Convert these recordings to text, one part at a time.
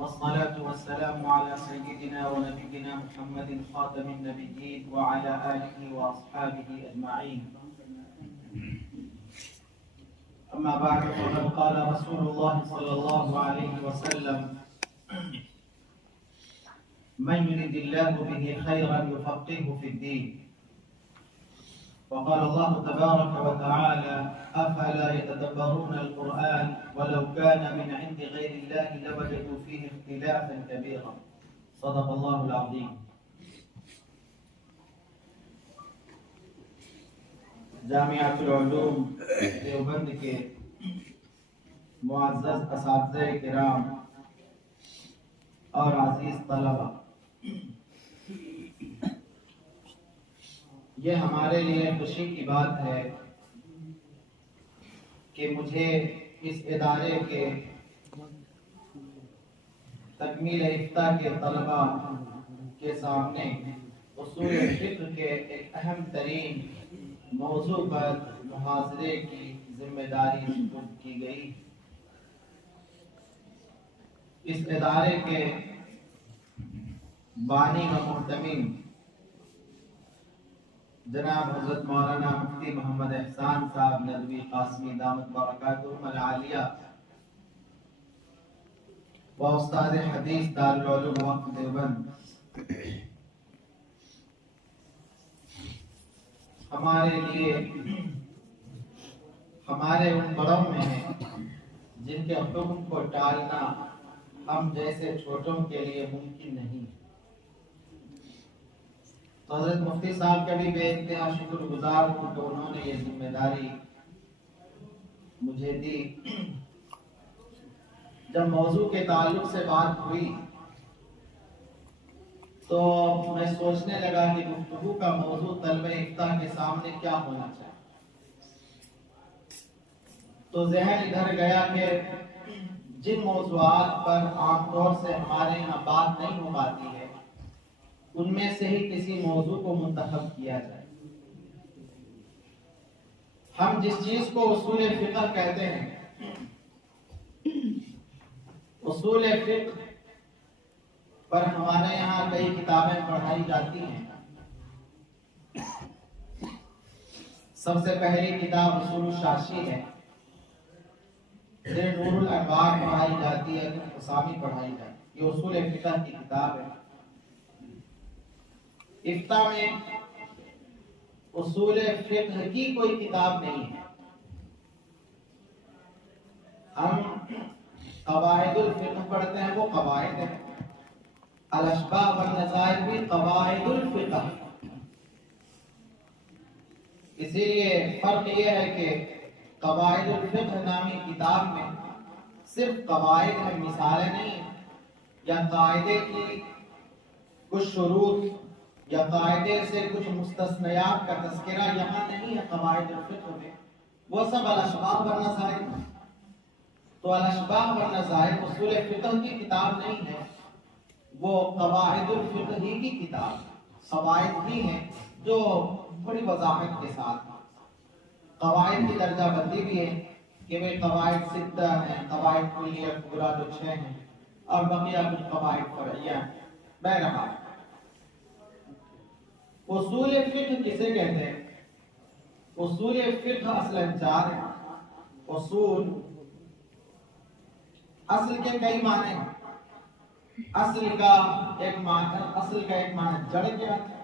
والصلاة والسلام على سيدنا ونبينا محمد خاتم النبيين وعلى آله وأصحابه أجمعين. أما بعد فقد قال رسول الله صلى الله عليه وسلم: من يرد الله به خيرا يفقهه في الدين. وقال الله تبارك وتعالى: أفلا يتدبرون القرآن ولو كان من عند غير الله لوجدوا فيه اختلافا كبيرا. صدق الله العظيم. جامعۃ العلوم دیوبند کے معزز اساتذہ کرام اور عزیز طلبہ، یہ ہمارے لیے خوشی کی بات ہے کہ مجھے اس ادارے کے تکمیل یافتہ کے طلبہ کے سامنے اصول فقہ کے ایک اہم ترین موضوع پر محاضرے کی ذمہ داری سپرد کی گئی۔ اس ادارے کے بانی و محتمم جناب حضرت مولانا مفتی محمد احسان صاحب ندوی قاسمی دامت برکاتہم العالیہ و استاد حدیث دارالعلوم وقف دیوبند ہمارے لیے ہمارے ان بڑوں میں ہیں جن کے حکم کو ٹالنا ہم جیسے چھوٹوں کے لیے ممکن نہیں۔ تو حضرت مفتی صاحب کا بھی بے انتہا شکر گزار ہوں کہ انہوں نے یہ ذمہ داری مجھے دی۔ جب موضوع کے تعلق سے بات ہوئی تو میں سوچنے لگا کہ گفتگو کا موضوع طلبہ افتاء کے سامنے کیا ہونا چاہیے۔ تو ذہن ادھر گیا کہ جن موضوعات پر عام طور سے ہمارے یہاں بات نہیں ہو پاتی ہے ان میں سے ہی کسی موضوع کو منتخب کیا جائے۔ ہم جس چیز کو اصول فقہ کہتے ہیں، اصول فقہ پر ہمارے یہاں کئی کتابیں پڑھائی جاتی ہیں۔ سب سے پہلی کتاب اصول الشاشی ہے، پھر نور الانوار پڑھائی جاتی ہے، پھر حسامی پڑھائی جاتی ہے۔ یہ اصول فقہ کی کتاب ہے۔ افتاء میں اصول فقہ کی کوئی کتاب نہیں ہے۔ ہم قواعد الفقہ پڑھتے ہیں، وہ قواعد ہیں۔ الاشباہ والنظائر بھی قواعد الفقہ۔ اسی لیے فرق یہ ہے کہ قواعد الفقہ نامی کتاب میں صرف قواعد ہیں، مثالیں نہیں ہیں، یا قاعدے کی کچھ شروط یا قاعدے سے کچھ مستثنیات کا تذکرہ یہاں نہیں ہے۔ قواعد الفقہ میں وہ سب الاشباہ والنظائر ہیں۔ تو الاشباہ والنظائر اصول فقہ کی کتاب نہیں ہے، وہ قواعد الفقہ ہی کی کتاب ہے۔ قواعد ہی ہیں جو بڑی وضاحت کے ساتھ قواعد کی درجہ بندی بھی ہے کہ وہ قواعد ستہ ہیں، قواعد کلیہ پورا جو 6 ہیں، اور بقیہ کچھ قواعد فرعیہ ہیں۔ بہرحال اصول فقہ کسے کہتے ہیں؟ اصول فقہ اصلاً 4 ہیں۔ اصول اصل کے کئی معنی ہیں۔ اصل کا ایک معنی جڑ کیا ہے،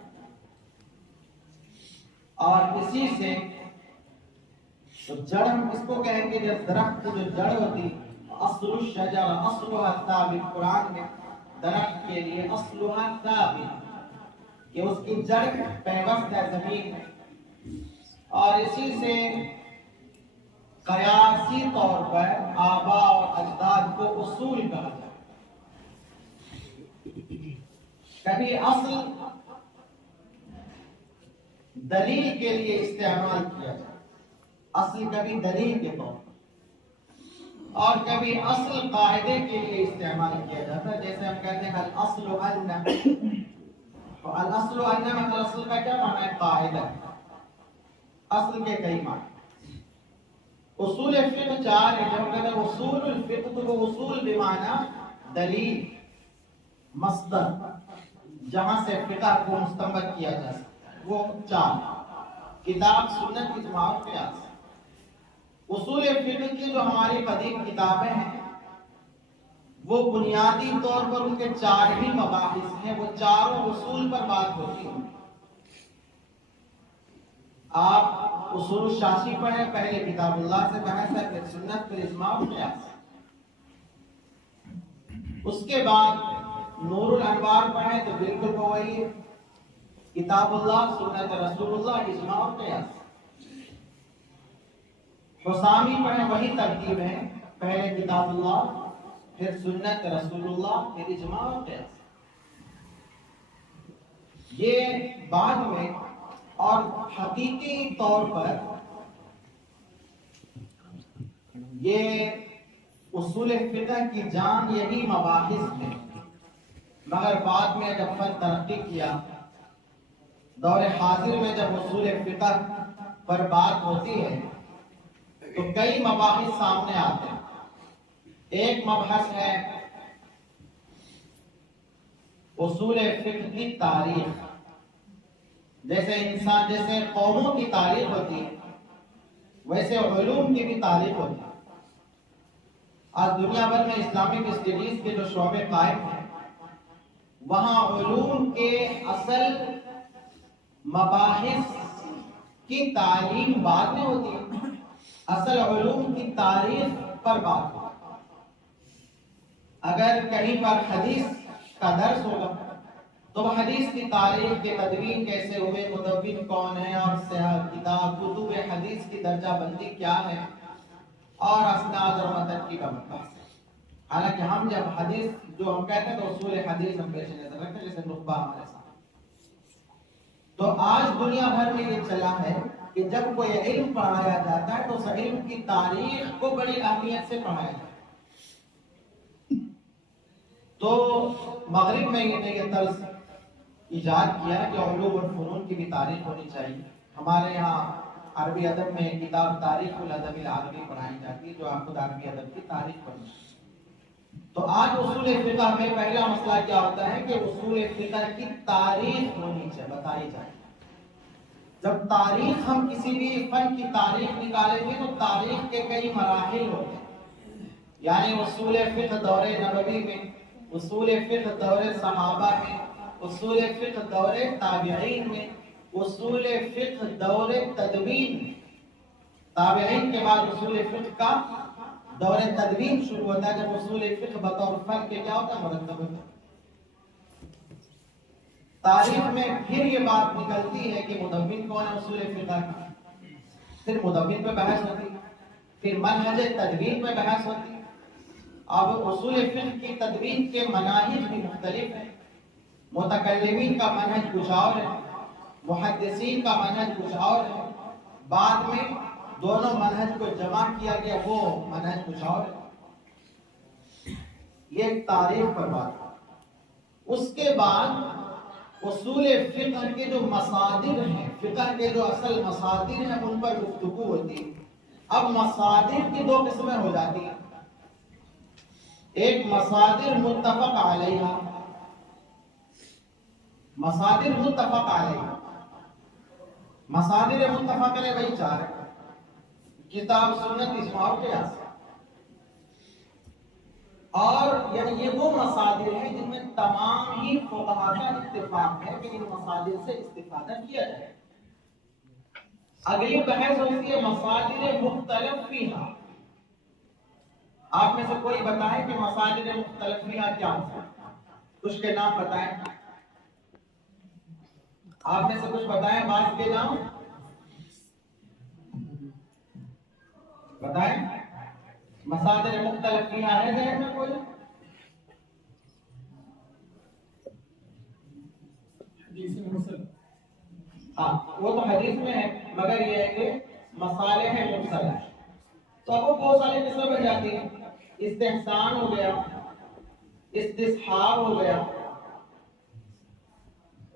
اور اسی سے تو جڑ ہم اس کو کہیں گے جب درخت جو جڑ ہوتی، اصل الشجر اصلها ثابت، قرآن میں درخت کے لیے اصلها ثابت کہ اس کی جڑ پیوست ہے زمین میں، اور اسی سے قیاسی طور پر آباء اور اجداد کو اصول کہا جاتا ہے۔ کبھی اصل دلیل کے لیے استعمال کیا جاتا ہے، اصل کبھی دلیل کے طور پر، اور کبھی اصل قاعدے کے لیے استعمال کیا جاتا ہے۔ جیسے ہم کہتے ہیں الاصل ان، الاصل ان مطلب اصل کا کیا معنی ہے؟ قاعدہ۔ اصل کے کئی معنی۔ اصول فقہ 4 ہے۔ جب کہتے ہیں اصول الفقہ تو وہ اصول بمعنی دلیل مصدر جہاں سے فقہ کو مستنبط کیا جا سکتا ہے وہ 4: کتاب، سنت، اجماع اور قیاس۔ اصول فقہ کی جو ہماری قدیم کتابیں ہیں وہ بنیادی طور پر ان کے 4 ہی مباحث ہیں، وہ چاروں اصول پر بات ہوتی ہے۔ آپ اصول الشاشی پڑھیں، پہلے کتاب اللہ سے بحث ہے، پھر سنت، پھر اجماع اور قیاس۔ اس کے بعد نور الانوار پڑھیں تو بالکل وہی ہے، کتاب اللہ، سنت رسول اللہ، اجماع اور قیاس۔ حسامی پڑھیں، وہی ترتیب ہے، پہلے کتاب اللہ، پھر سنت رسول اللہ، پھر اجماع اور قیاس۔ یہ بعد میں اور حقیقی طور پر یہ اصول فقہ کی جان یہی مباحث ہے، مگر بعد میں جب فن ترقی کیا، دور حاضر میں جب اصول فقہ پر بات ہوتی ہے تو کئی مباحث سامنے آتے ہیں۔ ایک مبحث ہے اصول فقہ کی تاریخ، جیسے قوموں کی تاریخ ہوتی ہے ویسے علوم کی بھی تاریخ ہوتی ہے۔ آج دنیا بھر میں اسلامک اسٹڈیز کے جو شعبے قائم ہیں وہاں علوم کے اصل مباحث کی تعلیم بعد میں ہوتی ہے، اصل علوم کی تاریخ پر بات ہوتی ہے۔ اگر کہیں پر حدیث کا درس ہوگا تو وہ حدیث کی تاریخ کے تدوین کیسے ہوئے، مدون کون ہے، اور کتاب کتب حدیث کی درجہ بندی کیا ہے، اور اسناد اور متن کی بحث ہے۔ حالانکہ ہم جب حدیث جو ہم کہتے ہیں تو اصول حدیث ہم پیش نظر رکھتے ہیں، جیسے نخبہ ہمارے ساتھ۔ تو آج دنیا بھر میں یہ چلا ہے کہ جب کوئی علم پڑھایا جاتا ہے تو اس علم کی تاریخ کو بڑی اہمیت سے پڑھایا جاتا ہے۔ تو مغرب میں یہ طرز ایجاد کیا کہ علوم اور فنون کی بھی تاریخ ہونی چاہیے۔ ہمارے یہاں عربی ادب میں کتاب تاریخ الادب العربی پڑھائی جاتی ہے، جو آپ خود عربی ادب کی تاریخ پڑھیں۔ تو آج اصول فقہ میں پہلا مسئلہ کیا ہوتا ہے کہ اصول فقہ کی تاریخ ہونی چاہیے، بتائی جائے۔ جب تاریخ ہم کسی بھی فن کی تاریخ نکالیں گے تو تاریخ کے کئی مراحل ہوتے ہیں، یعنی اصول فقہ دور نبوی میں، اصول فقہ دور صحابہ میں، اصول فقہ دور تابعین میں، اصول فقہ دور تدوین میں۔ تابعین کے بعد اصول فقہ کا دور تدوین شروع ہوتا ہے، جب اصول فقہ بطور فن کے کیا ہوتا ہے، مرتب ہوتا ہے۔ تاریخ میں پھر یہ بات نکلتی ہے کہ مدون کون ہے اصول فقہ کا، پھر مدون پہ بحث ہوتی ہے، پھر منہج تدوین پہ بحث ہوتی ہے۔ اب اصول فقہ کی تدوین کے مناہج بھی مختلف ہیں، متکلمین کا منہج کچھ اور ہے، محدثین کا منہج کچھ اور ہے، بعد میں دونوں منہج کو جمع کیا گیا، وہ منہج کچھ اور ہے۔ یہ تاریخ پر بات ہے۔ اس کے بعد اصول فقہ کے جو مصادر ہیں، فقہ کے جو اصل مصادر ہیں ان پر گفتگو ہوتی ہے۔ اب مصادر کی 2 قسمیں ہو جاتی ہیں، ایک مصادر متفق علیہ، مصادر متفق علیہ، مصادر متفق علیہ وہی 4 ہیں، کتاب، سنت، اجماع اور قیاس۔ اور یعنی یہ وہ مصادر ہیں جن میں تمام ہی فقہاء کا اتفاق ہے کہ ان مصادر سے استفادہ کیا جائے۔ اگلی بحث ہوتی ہے مصادر مختلف فیہا۔ آپ میں سے کوئی بتائیں کہ مصادر مختلف فیہا کیا ہوتا ہے؟ کچھ کے نام بتائیں، آپ میں سے کچھ بتائیں، بعض کے نام بتائیں۔ مصادر مختلف فیہا ہے ذہن میں کوئی؟ ہاں وہ تو حدیث میں ہے، مگر یہ ہے کہ مصالح مرسلہ، تو اب وہ بہت ساری قسمیں بن جاتی ہیں۔ استحسان ہو گیا، استصحاب ہو گیا،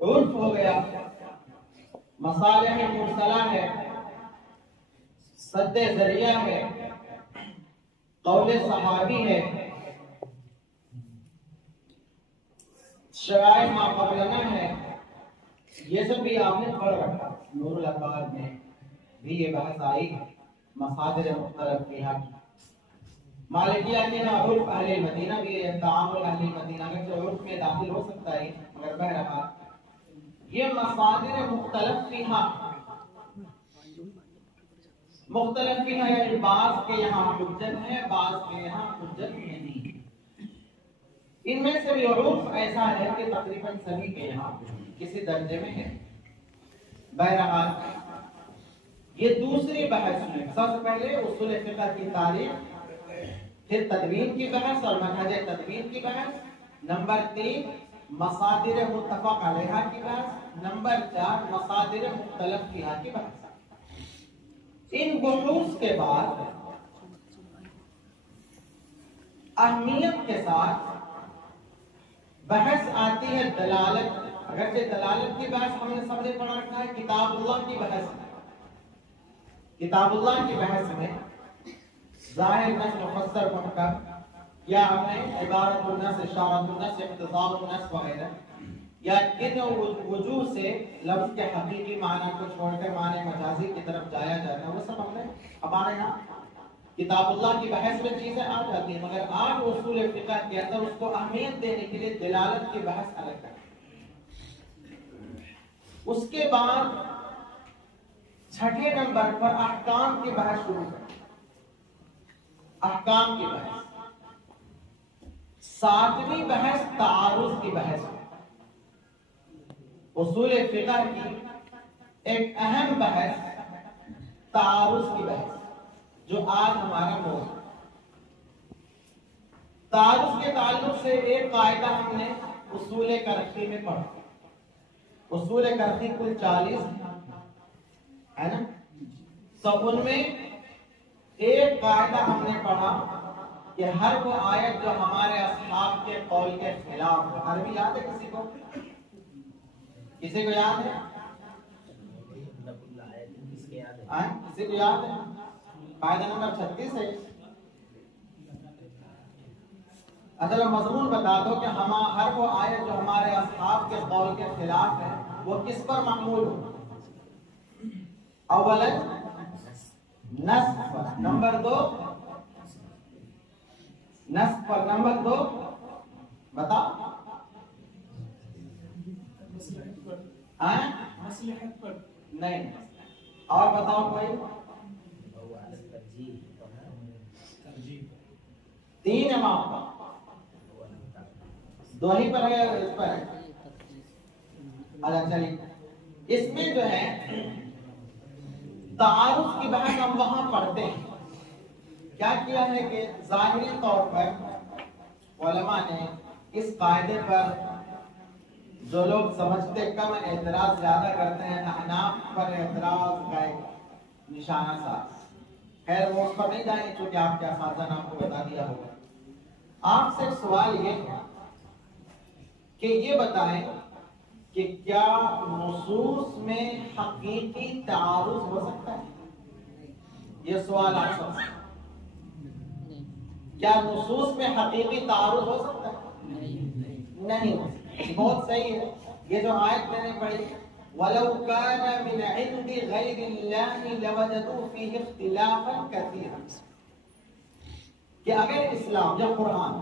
عرف ہو گیا، مصالح مرسلہ ہے، سد ذریعہ ہے، قول صحابی ہے، شرائع ما قبلنا ہے، یہ سب بھی آپ نے پڑھ رکھا۔ نور الانوار میں بھی یہ بحث آئی ہے مصادر مختلف فیہا کی۔ مالکیہ کے نا عرف اہل مدینہ بھی ہے، تعامل اہل مدینہ کے عرف میں داخل ہو سکتا ہے، مگر بہرحال یہ مصادر مختلف فیہا، مختلف فیہا یعنی بعض کے یہاں حجت ہے، بعض کے یہاں حجت نہیں۔ ان میں سے بھی عرف ایسا ہے کہ تقریباً سبھی کے یہاں کسی درجے میں ہے۔ بہرحال یہ دوسری بحث میں سب سے پہلے اصول فقہ کی تعریف، پھر تدوین کی بحث اور منہج تدوین کی بحث، نمبر 3 مصادر متفق علیہا کی بحث، نمبر 4 مصادر مختلف فیہا کی بحث۔ ان بحوث کے بعد اہمیت کے ساتھ بحث آتی ہے دلالت۔ اگرچہ دلالت کی بحث ہم نے سب نے پڑھ رکھا ہے، کتاب اللہ کی بحث میں، کتاب اللہ کی بحث میں ظاہر نص مفسر محکم یا ہمیں عبارت النص، اشارت النص، اقتضاء النص وغیرہ، یا کن وجوہ سے لفظ کے حقیقی معنی کو چھوڑ کر معنی مجازی کی طرف جایا جاتا ہے، وہ سب ہم نے ہمارے یہاں کتاب اللہ کی بحث میں چیزیں آ جاتی ہیں، مگر آج اصول فقہ کے اندر اس کو اہمیت دینے کے لیے دلالت کی بحث الگ ہے۔ اس کے بعد چھٹے نمبر پر احکام کی بحث شروع کریں، احکام کی بحث۔ ساتویں بحث تعارض کی بحث ہے۔ اصول فقہ کی ایک اہم بحث تعارض کی بحث جو آج ہمارا موضوع۔ تعارض کے تعلق سے ایک قاعدہ ہم نے اصول کرخی میں پڑھا۔ اصول کرخی کل 40 ہے نا، تو ان میں ایک قاعدہ ہم نے پڑھا کہ ہر وہ آیت جو ہمارے اصحاب کے قول کے خلاف ہے۔ عربی یاد ہے کسی کو؟ کسی کو یاد ہے؟ کسی کو یاد ہے؟ قاعدہ نمبر 36 ہے۔ اصل مضمون بتا دو کہ ہر وہ آیت جو ہمارے اصحاب کے قول کے خلاف ہے وہ کس پر معمول ہو؟ اولا نسخ پر، نمبر 2 نسخ پر، نمبر 2 بتاؤ مصلحت پر نہیں، اور بتاؤ کوئی؟ 3 امام 2 ہی پر ہے، اس پر ہے۔ اچھا چلیے، اس میں جو ہے تعارض کی بحث ہم وہاں پڑھتے ہیں۔ کیا کیا ہے کہ ظاہری طور پر علماء نے اس قاعدے پر جو لوگ سمجھتے کم اعتراض زیادہ کرتے ہیں، احناف پر اعتراض کا ایک نشانہ سا، خیر وہ اس پر نہیں جائیں گے چونکہ آپ کے اساتذہ نے آپ کو بتا دیا ہوگا۔ آپ سے سوال یہ ہے کہ یہ بتائیں کہ کیا نصوص میں حقیقی تعارض ہو سکتا ہے؟ یہ سوال آپ سب سے، کیا نصوص میں حقیقی تعارض ہو سکتا ہے؟ نہیں ہو سکتا۔ بہت صحیح ہے، یہ جو آیت میں نے پڑھی وَلَوْ كَانَ مِنْ عِنْدِ غَيْرِ اللَّهِ لَوَجَدُوا فِيهِ اخْتِلَافًا كَثِيرًا، کہ اگر اسلام جب قرآن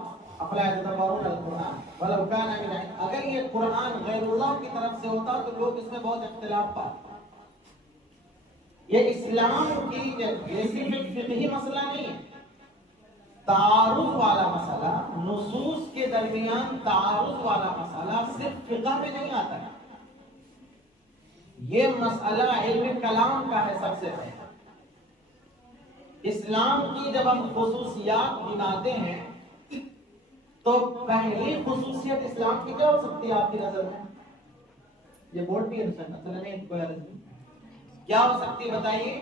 افلا يتدبرون القرآن وَلَوْ كَانَ مِنْ عِنْدِ، اگر یہ قرآن غیر اللہ کی طرف سے ہوتا تو لوگ اس میں بہت اختلاف پاتے۔ یہ اسلام کی ایسی فقہی مسئلہ نہیں ہے، تعارض والا مسئلہ، نصوص کے درمیان تعارض والا مسئلہ صرف فقہ میں نہیں آتا ہے، یہ مسئلہ علم کلام کا ہے۔ سب سے پہلے اسلام کی جب ہم خصوصیات گناتے ہیں تو پہلی خصوصیت اسلام کی کیا ہو سکتی ہے آپ کی نظر میں؟ یہ بورڈ بھی ہے، کیا ہو سکتی ہے بتائیے؟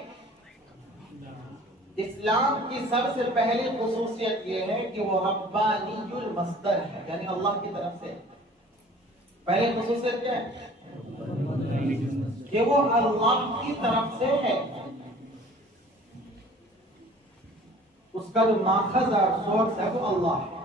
اسلام کی سب سے پہلی خصوصیت یہ ہے کہ وہ ربانی المصدر ہے، یعنی اللہ کی طرف سے۔ پہلی خصوصیت کیا ہے؟ کہ وہ اللہ کی طرف سے ہے، اس کا جو ماخذ اور سورس ہے وہ اللہ ہے۔